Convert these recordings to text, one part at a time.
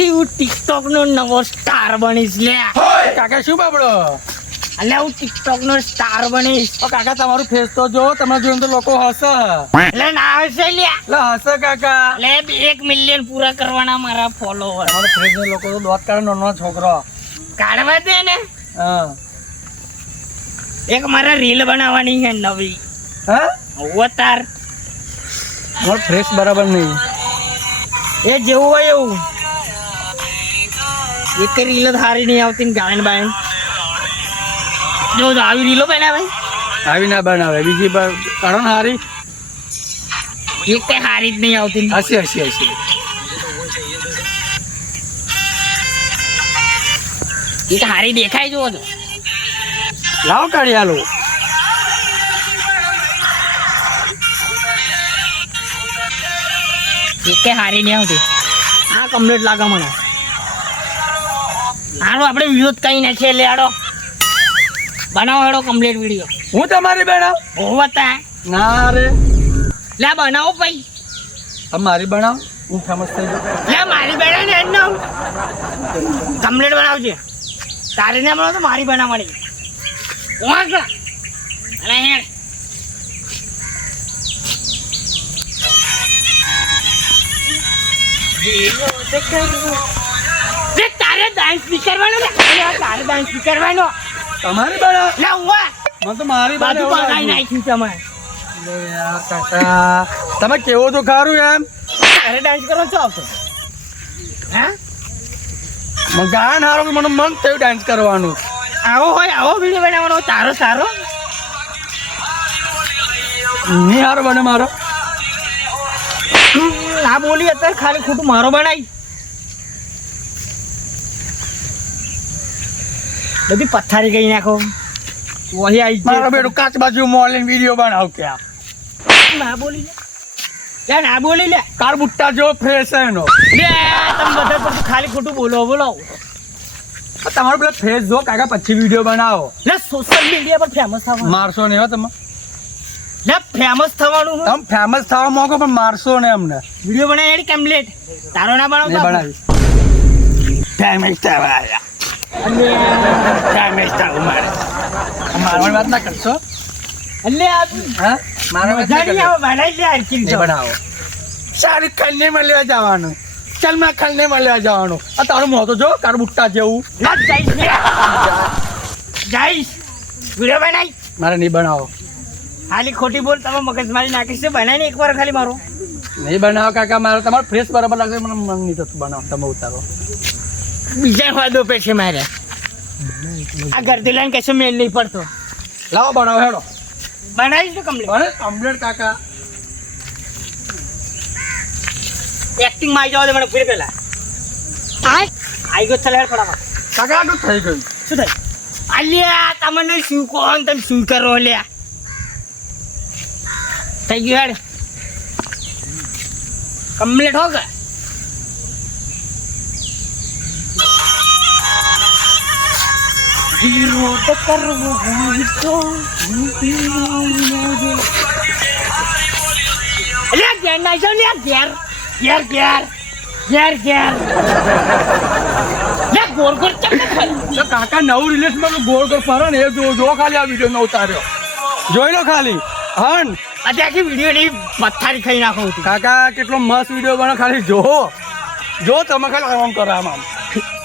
આજથી હું ટિકટોક નો નવો સ્ટાર બનીશ લે કાકા શું બાબડો? અલે હું ટિકટોક નો સ્ટાર બનીશ. ઓ કાકા તમારું ફેસ તો જો તમે જોઈને તો લોકો હસે. એટલે ના હશે લે લે હસે કાકા. એટલે એક મિલિયન પૂરા કરવાના મારા ફોલોવર મારા ફેસ ને લોકો તો દોત કાઢે નાનો છોકરો. કાઢવા દે ને. હા. એક મારે રીલ બનાવવાની છે નવી. હા? અવતાર. તમારો ફ્રેશ બરાબર નહીં. એ જેવું હોય એવું. એક રીલ જ સારી નહીં આવતી ને ગાયન બાયન. જો આવી રીલો બનાવે આવી ના બનાવે. બીજી પર કારણ સારી હારી. એક કઈ હારી જ નહીં આવતી. હસી હસી હસી. એક હારી દેખાય જુઓ તો લાવો કાઢી હાલો એક હારી નહીં આવતી. આ કમ્પ્લીટ લાગે મને. હાલો આપણે વિરોધ કઈ નાખીએ લે આડો બનાવો હેડો કમ્પ્લીટ વીડિયો હું તમારી બેડા હોવતા ના રે. લે બનાવો ભાઈ. મારી બનાવ હું? ફેમસ થઈ જાઉં લે મારી બેડા ને એનો કમ્પ્લીટ બનાવજે. તારી ને બનાવો તો મારી બનાવવાની વાંક અને હેડ લે તારે ડાન્સ બી કરવાનો ને તારે ડાન્સ બી કરવાનો તમારી બેડા લે ઉવા મને તો મારી બાજુ પગાઈ નાખ્યું તમે. યાર કાકા. તમે કેવો તો ખારું એમ? તારે ડાન્સ કરો છો આવતો હા? મને ગાન હારો કે મને મન થયું ડાન્સ કરવાનું. આવો હોય આવો વીડિયો બનાવવાનો તારો સારો નહીં હારો બને મારો. ના બોલી અત્યારે ખાલી ખોટું મારો બનાવી બધી પથ્થારી ગઈ નાખો. વહી આવી મારો બેડું કાચ બાજુ મોલિંગ વીડિયો બનાવ કે આ. ના બોલી લે. ના બોલી લે. કાર બુટ્ટા જો ફ્રેશ એનો. લે તમે બધા પર ખાલી ખોટું બોલો બોલો. તમારો પેલા ફેસ જો કાકા પછી વીડિયો બનાવો. લે સોશિયલ મીડિયા પર ફેમસ થવા મારશો ને હો તમે. લે ફેમસ થવાનું તમે ફેમસ થવા માંગો પણ મારશો ને અમને. વીડિયો બનાવી એડી લેટ તારો ના બનાવ બનાવી. ફેમસ થવા આવ્યા ફેમસ થવું મારે. મારવાની વાત ના કરશો? એટલે હા? મારા વાત મજા ના નહીં કરશો. આવે લે હરખી નહીં બનાવો. શાહરુખ ખાન ને મળવા જવાનું. સલમાન ખાન ને મળવા જવાનું. આ તારું મોં તો જો કાર બુટ્ટા જેવું. ના જઈશ જઈશ. વીડિયો બનાવી મારે નહીં બનાવો. ખાલી ખોટી બોલ તમે મગજ મારી નાખીશ છે બનાવીને એકવાર ખાલી મારો. નહીં બનાવો કાકા મારો તમારો ફ્રેશ બરાબર લાગે મને મન નહીં થતું બનાવો તમે ઉતારો. બીજા વાદો પે છે મારે. આ ગરદી લઈને કશું મેલ નહીં પડતો. લાવો બનાવો હેડો. બનાવીશ તો કમ્પ્લીટ બને કમ્પ્લેટ કાકા. એક્ટિંગમાં આવી જવા દે મને ફરી પેલા. આઈ ગયો ચાલ હેડ ફટાફટ. કાકા આટલું થઈ ગયું. શું થાય? અલ્યા તમને શું કહો ને તમે શું કરો લ્યા થઈ ગયું હેડ. કમ્પ્લીટ હો ગયા વિરોધ કરવો હોય તો અલ્યા ઘેર ના જાવ લ્યા ઘેર ઘેર ઘેર ઘેર ઘેર. ચમ ન ફરી તો કાકા નવું રિલેશનમાં તો ગોળ ગોળ ફરે ને એ જો જો ખાલી આ વીડિયો નવ ઉતાર્યો જોઈ લો ખાલી. હન. આખી વીડિયો ની પથ્થારી ખાઈ નાખો કાકા કેટલો મસ્ત વીડિયો બને ખાલી. જો. જો તમે ખાલી આમ કરો આમ આમ.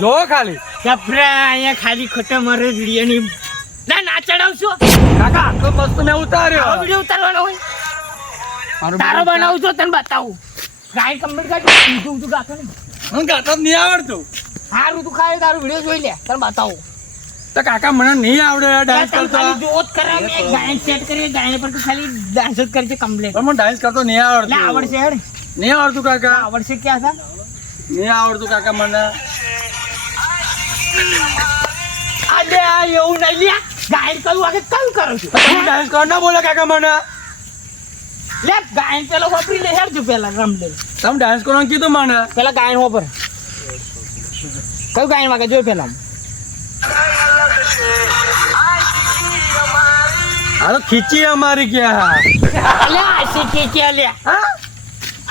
જો ખાલી. કપરા અહીંયા ખાલી ખોટા મારે બિરયાની ની ના ચડાવશો. કાકા તો મસ્ત મેં ઉતાર્યો. વીડિયો ઉતારવાનો હોય. તારો video બનાવું છો તને બતાવું. ગાય કમ્પ્લીટ કાઢ ઊંધું તું ગાતો ને હું ગાતો જ નહીં આવડતું. સારું તું ખાય તારું વીડિયો જોઈ લે તને બતાવું. તો કાકા મને નહીં આવડે ડાન્સ કરતો. ખાલી જોત કરે મેં ગાયન સેટ કરી ગાયન પર તું ખાલી ડાન્સ જ કરજે કમ્પ્લીટ પણ મને ડાન્સ કરતો નહીં આવડતો આવડતું. આવડશે હેડ. નહીં આવડતું કાકા. આવડશે ક્યાં હતા નહીં આવડતું કાકા મને. આ એવું નહીં લ્યા ગાયન કરું આગળ કયું કરું છું? તમે ડાન્સ કર ના બોલે કાકા મને. લે ગાયન પેલો વાપરી લે હેડ જો પેલા રમ લે. તમે ડાન્સ કરવાનું કીધું મને. પેલા ગાયન વાપર. કયું ગાયન વાગે? જોઈ પેલા હાલો ખીચી અમારી ક્યાં અલે આ શીખી કે લે? હા?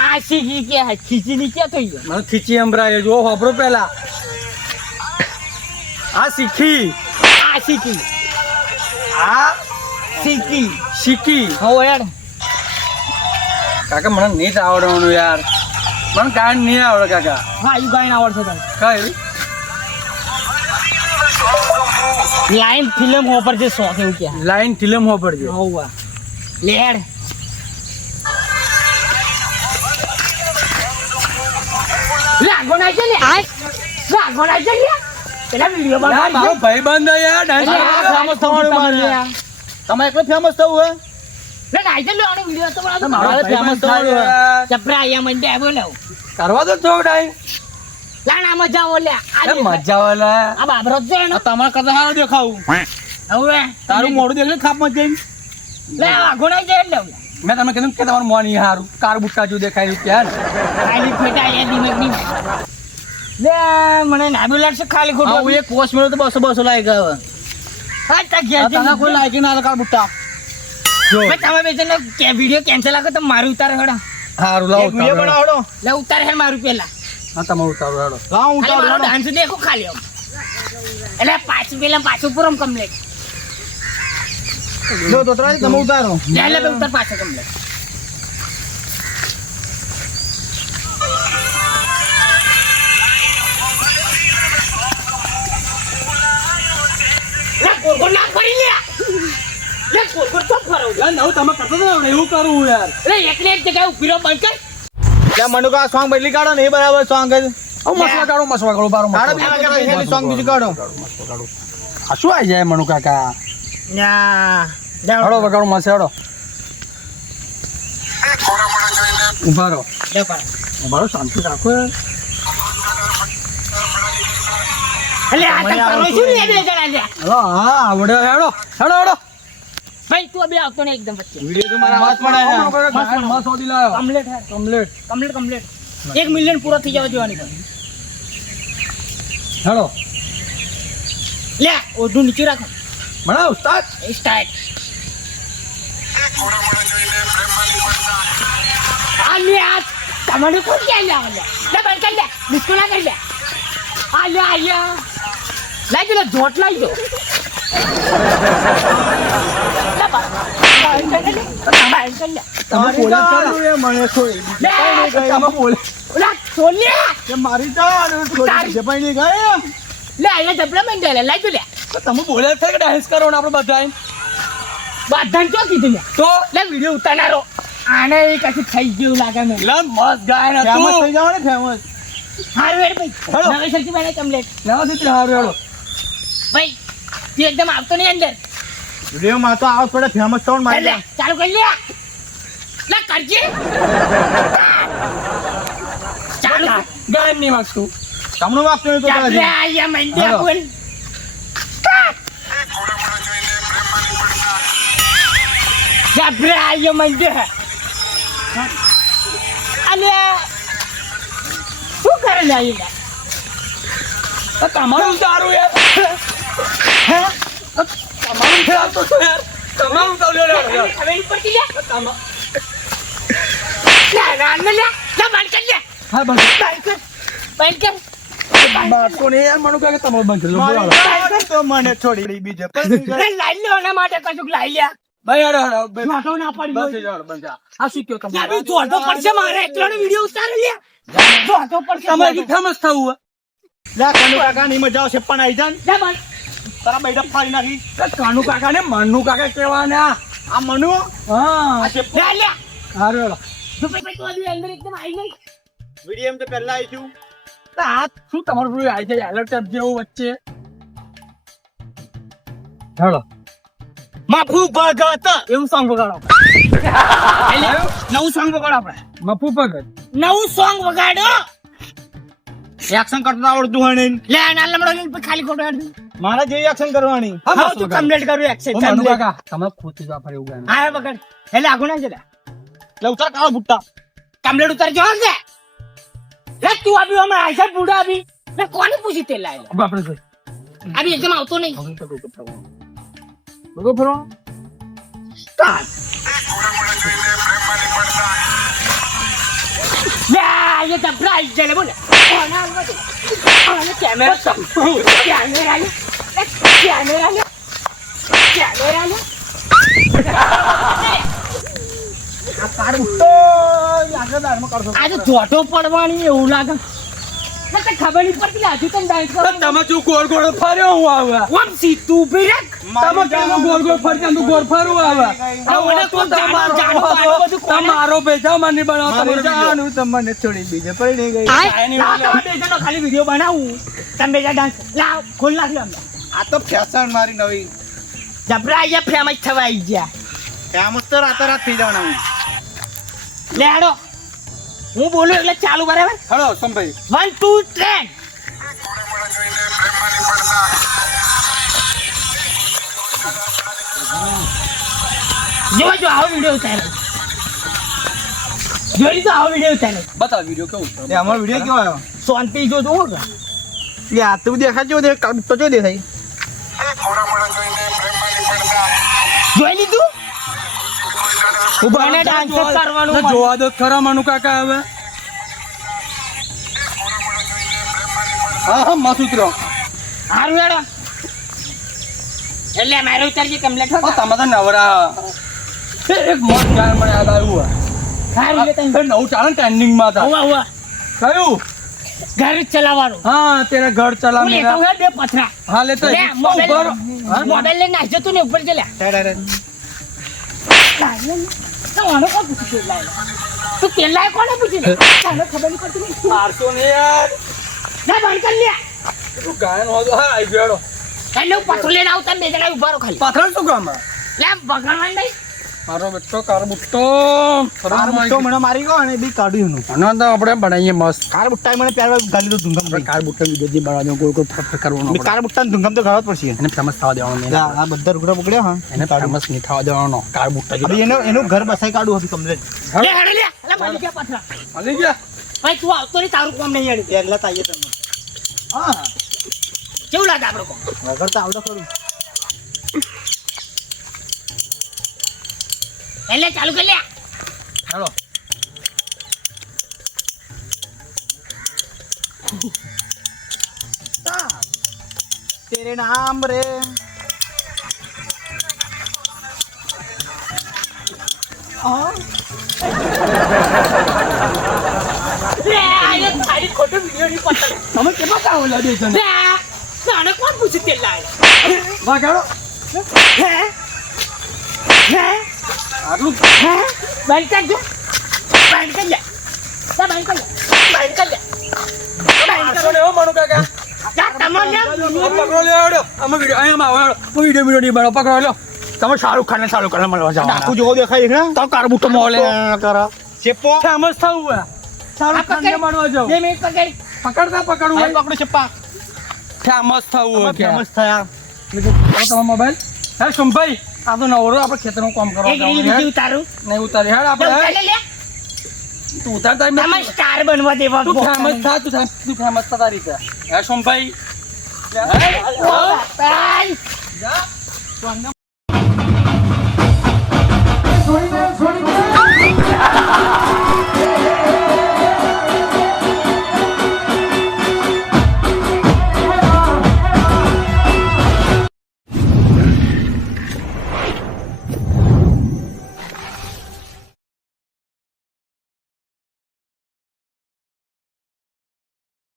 આ ક્યાં? ખીચી ક્યાં થઈ ગયો મને ખીચી અંભરાય જો હોબરો પેલા. આ શીખી આ શીખી. આ શીખી શીખી હો યાર કાકા મને નહીં આવડવાનું યાર. મને ગાયન નહીં આવડે કાકા. હા એ ગાયન આવડશે તમે કઈ? લાઈન ફિલ્મ હોપર છે શોખ એવું કે. લાઈન ફિલ્મ હોપડજો હોવા. લેડ લાગો ના છે ને. આ લાગો ના છે ને. પેલા વિડિયો ના, બનાવ મારો ભાઈબંધ યાર ડાન્સ ફેમસ તમે એકલો ફેમસ થવું હે લે વિડિયો તો મારો ફેમસ ચપરા કરવા દો ટાઈમ લા મજા આવો આ મજા આવે આ બાબરો છે ને તમારે કદા સારું દેખાવું. હવે તારું મોડું દેખલે ખાપમાં જઈને. લે ના છે મેં તમને કીધું કે તમારું મોં નહીં સારું. કાર બુટકા જો દેખાય છે ક્યાં ફેટા એ લે મને નાબી લાગશે ખાલી ખોટું એક પોસ્ટ મળ્યો તો બસો બસો લાગી ગયો હા તા ઘેર તને કોઈ લાગી ના લગા બુટ્ટા. જો. તમે બેચેને કે વિડિયો કેન્સલ આકો તો મારું ઉતાર હેડો. સારું લાવો વીડિયો બનાવડો લે ઉતાર હે મારું પેલા. હા તમે ઉતારો હેડો. લાવ ઉતાર મારો ડાન્સ દેખો ખાલી આમ. એટલે પાછું પેલા પાછું પૂરમ કમ્પ્લેટ જો તો ટ્રાય તમે ઉતારો. લે લે ઉતાર પાછો કમ્પ્લેટ લે ગોળ ગોળ યાર નવું તમે કરતો ને એવું કરવું યાર. લે એકને એક જગ્યાએ ઊભી રહો બંધ કર. ત્યાં મનુકા સોંગ બદલી કાઢો ને એ બરાબર સોંગ જ. હું મસવા કાઢો મસવા કાઢો બારો કાઢો મસવા કાઢો હેલી સોંગ બીજી કાઢો. આ શું આવી જાય મનુ કાકા? ના હેડો વગાડો મસે હેડો. ઊભા રહો. ઊભા રહો. શાંતિ રાખો એટલે આ તો કરો શું લે બે જણા લે હા આવડે હેડો હેડો હેડો. ભાઈ તું બે આવતો ને એકદમ વચ્ચે. વિડિયો તો મારા હાથ પડે છે મસ ઓડી લાયો. કમ્પ્લેટ હે. કમ્પ્લીટ કમ્પ્લેટ કમ્પ્લેટ 1 મિલિયન પૂરો થઈ જવા જોવાની પણ. હેડો લે ઓઢું નીચે રાખો. બનાવ ઉસ્તાદ સ્ટાર્ટ આ લે આ તમારે કોણ લે બંધ કરી ડિસ્કો ના કરી લે લાગી લે. જોટ લાગી દો. તમે ને? બોલે ઓલા છોલ્યા કે મારી જાન છોડી છે ગયા કે ડાન્સ કરો ને આપણે બધા બધાને ચો કીધું તો? લે વિડિયો ઉતારનારો. આને એ કશું થઈ ગયું લાગે મને લા મસ્ત ફેમસ થઈ જાવ ને ફેમસ હારું હેડ ભાઈ હેલો. નવી સરખી બને હારું. હેડો ભાઈ તું એકદમ આવતો નહીં અંદર. વીડિયો માં તો આવો પડે ફેમસ થવાનું મારી લે ચાલુ કરી લે. લે કરજે. ચાલુ. ગાનની વાગતું તમને વાગતું તો ચાલે. આયા મંદે બોલ. જબરે આયો મંદે અને શું કરે જાય તો તમારું સારું યાર? હે તમારું ખ્યાલ તો છો યાર તમારું તો. તો મને છોડી ના મજા આવશે પણ આઈ જાન તારા બૈડા ફાડી નાખી. કાનુ કાકા ને મનુ કાકા કહેવાના. આ મનુ? હા. હારું આવી અંદર એકદમ આવી ગઈ. મીડિયમ એમ તો પહેલા આવી છું તો આ શું તમારું પૂરું આવી જાય? એલર્ટ જેવું વચ્ચે. હેલો. મફુ ભગત. એવું સોંગ વગાડો. નવું સોંગ વગાડો આપણે. મફુ ભગત. નવું સોંગ વગાડો. એક્શન કરતા આવડતું હોય નહીં. લે ના લમડો ખાલી ખોટો મારે જેવી એક્શન કરવાની. હા તું કમ્પ્લીટ કરું એક્શન ચાલુ કાકા તમે ખોટી વાપરે એવું ગાયન આ વગાડ એટલે આગુ ના જરા લે. ઉતાર કાળો બુટ્ટા કમ્પ્લીટ ઉતાર જો છે લે તું આવી હમણાં આઈસર બુડા આવી લે કોને પૂછી તે લાય આપણે કોઈ આવી એકદમ આવતો નહીં. બગો ફરવાનું? સ્ટાર્ટ અહીંયા જબરા આવી જાય લે બોલે. કોને હાલવા દે? આને કેમેરા સંભાળ. કેમેરા કેમેરા લે. કેમેરા આ કાર બુટ્ટો આગળ દારમાં કરશો આજે જોટો પડવાની એવું લાગે. ના ખબર નહીં પડતી લે, હજુ ડાન્સ કરો. તમે શું ગોળ ગોળ ફર્યો હું આવે ઓમ સીતું ઊભી તમે કેમ ગોળ ગોળ ફરતા તું ગોળ આવે. કોણ કોને? તમારો ભેજા મને જવાનું તમને થોડી બીજે પડી ગઈ. તમારા ખાલી વીડિયો બનાવું. તમે બે જણા ડાન્સ. લાવ ખોલ અમને. આ તો ફેશન મારી નવી. જબરા અહીંયા ફેમસ થવા આવી ગયા. ફેમસ તો રાતારાત થઈ જવાના હું. લે હાડો. હું બોલું એટલે ચાલુ બરાબર? હડો સંભાઈ. વન ટુ ટ્રેન જો જો આવો વીડિયો ઉતારે. જોઈ લીધો આવો વીડિયો ઉતારે. બતાવ વીડિયો કેવું એ અમારો વીડિયો કેવો આવ્યો? શાંતિ જો જો કે એ તું દેખાય જો દેખ તો જો દેખાય. જોઈ લીધું? ઉભાને ડાન્સ કરવાનું જોવા દો ખરા મનુ કાકા હવે. હા હા મસ્ત ઉતરો હારું હેડો. એટલે મારે ઉતારજે કમ્પ્લેટ ઓ, તમે તો નવરા. એક મોટ ગાર મને યાદ આવ્યું હારું નવું ચાલે ટ્રેન્ડિંગમાં હતા કયું? ઘર ચલાવવાનું. હા તેરા ઘર ચલાવવાનું. હું લેતો મેરા બે પથરા. હા લેતો લે ઉપર મોબાઈલ મોબાઈલ લઈને નાખજો તું ને ઉપર ચલે. તમારો કોણ પૂછી લે તું કેલાય કોને પૂછી લે તને ખબર નહીં પડતી મારશો ને યાર. ના બંધ કર લે. તું ગાયન હોતો હા આવી ગયો એટલે પથરો પથરું લઈને આવતા ને બે જણા ઊભા રહો ખાલી. પથરો શું કામ? લે બગાડવાનું નહીં. મારો બેટો કાર કારબુટ્ટો મને મારી ગયો અને બી કાઢ્યું નું અને તો આપણે બનાવીએ મસ્ત. કાર બુટ્ટા મને પહેલા ગાલી દો ધુંગમ આપણે કાર બુટ્ટો વીડિયો બનાવવાનો કોઈ કોઈ ફટ ફટ કરવાનો મેં કાર બુટ્ટા ધુંગમ તો ઘરવા જ પડશે. એને ફેમસ થવા દેવાનો નહીં. આ બધા રૂકડા બગડ્યા હા. એને ફેમસ નહીં થવા દેવાનો. કારબુટ્ટા હવે એનો એનું ઘર બસાઈ કાઢું હવે કમ્પ્લેટ લે હેડે લે. એટલે મળી ગયા પાછા. હાલી ગયા? ભાઈ તું આવતો નહીં તારું કામ નહીં હેડે. પહેલા તાઈએ તમે હા. કેવું લાગે આપણો કોમ? વગર તો આવડો ખરું. એટલે ચાલુ કરી લે. ચાલો તેરે નામ રે. તમે કેમાં કામ લાગે છે લે કોણ પૂછ્યું તેલ લાગે વાગાડો. હે? હે? આટલું લે. લે. લે. માનું કાકા. જા તમને પકડો લે બનાવો. પકડો લો તમે શાહરુખ ખાન ને શાહરુખ ખાન મળવા જાવ જેવો દેખાય છે ને તો કાર બુટ્ટો મોલે કરા. ચેપો ફેમસ થવું શાહરુખ ખાન ને મળવા જાવ પકડ. પકડતા પકડવું પકડો ચેપા ફેમસ થવું ફેમસ થયા. તમારો મોબાઈલ હે સોમભાઈ આ તો નવરો આપણે ખેતરનું કામ કરવા જવાનું ઉતારું. નહીં ઉતારી હેડ આપણે. તું તમે સ્ટાર બનવા દેવા તું ફેમસ થા તું તું ફેમસ થતા રીતે હે સોમભાઈ. જા.